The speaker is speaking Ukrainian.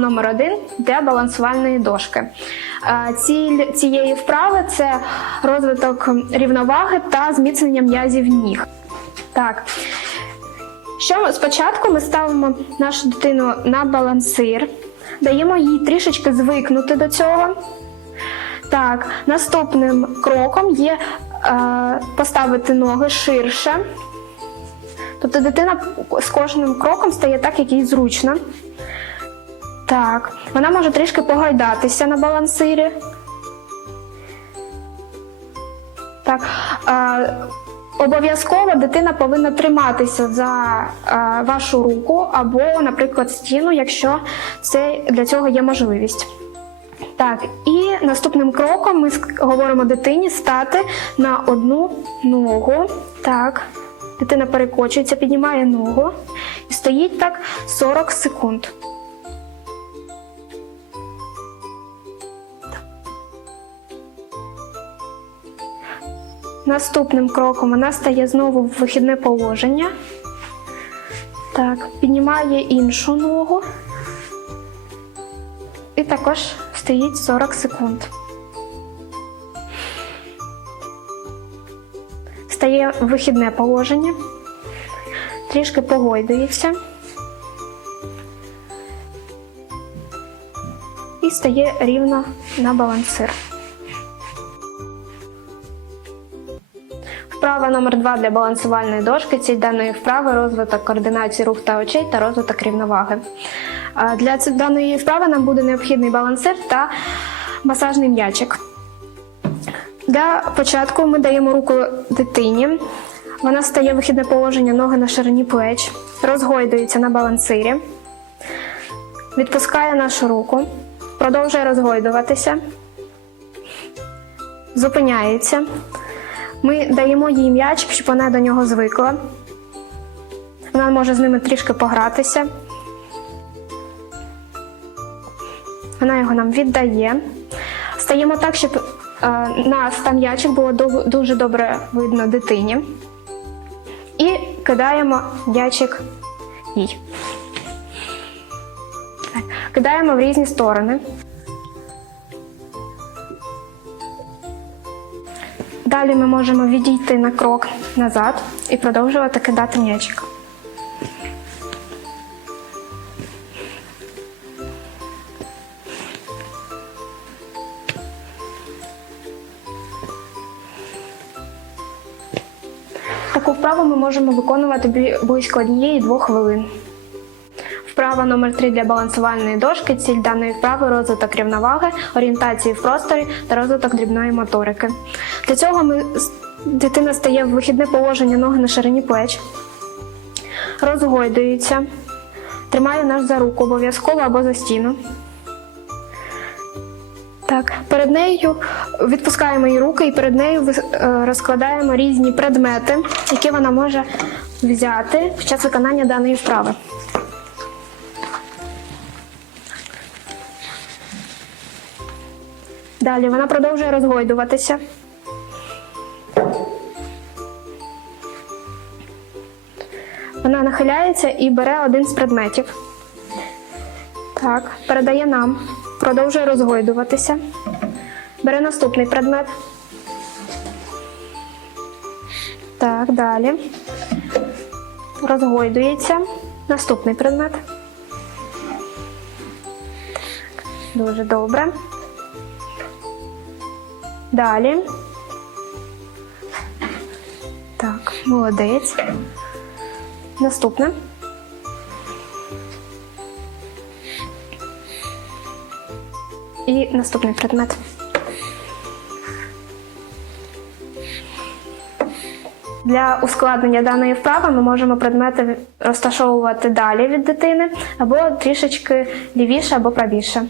номер один для балансувальної дошки. Е, Ціль цієї вправи це розвиток рівноваги та зміцнення м'язів ніг. Так. Що спочатку ми ставимо нашу дитину на балансир, даємо їй трішечки звикнути до цього. Так, наступним кроком є е, поставити ноги ширше. Тобто дитина з кожним кроком стає так, як їй зручно. Так, вона може трішки погойдатися на балансирі. Так, обов'язково дитина повинна триматися за е, вашу руку або, наприклад, стіну, якщо це для цього є можливість. Так, і наступним кроком ми говоримо дитині стати на одну ногу. Так, дитина перекочується, піднімає ногу і стоїть так 40 секунд. Наступним кроком вона стає знову в вихідне положення. Так, піднімає іншу ногу. І також стоїть 40 секунд. Стає вихідне положення. Трішки погойдується. І стає рівно на балансир. Вправа номер 2 для балансувальної дошки. Ціль даної вправи розвиток координації рух та очей та розвиток рівноваги. Для даної вправи нам буде необхідний балансир та масажний м'ячик. Для початку ми даємо руку дитині. Вона стає в вихідне положення, ноги на ширині плеч, розгойдується на балансирі, відпускає нашу руку, продовжує розгойдуватися, зупиняється. Ми даємо їй м'ячик, щоб вона до нього звикла. Вона може з ними трішки погратися. Вона його нам віддає. Стаємо так, щоб е, нас та м'ячик було дуже добре видно дитині. І кидаємо м'ячик їй. Кидаємо в різні сторони. Далі ми можемо відійти на крок назад і продовжувати кидати м'ячик. Таку вправу ми можемо виконувати близько однієї-двох хвилин. Вправа номер 3 для балансувальної дошки. Ціль даної вправи розвиток рівноваги, орієнтації в просторі та розвиток дрібної моторики. Для цього ми, дитина стає в вихідне положення ноги на ширині плеч, розгойдується, тримає нас за руку обов'язково або за стіну. Так, перед нею відпускаємо її руки і перед нею е, розкладаємо різні предмети, які вона може взяти під час виконання даної вправи. Далі вона продовжує розгойдуватися. Вона нахиляється і бере один з предметів. Так, передає нам, продовжує розгойдуватися. Бере наступний предмет. Так, далі. Розгойдується. Наступний предмет. Дуже добре. Далі. Так, молодець. Наступне. І наступний предмет. Для ускладнення даної вправи ми можемо предмети розташовувати далі від дитини або трішечки лівіше або правіше.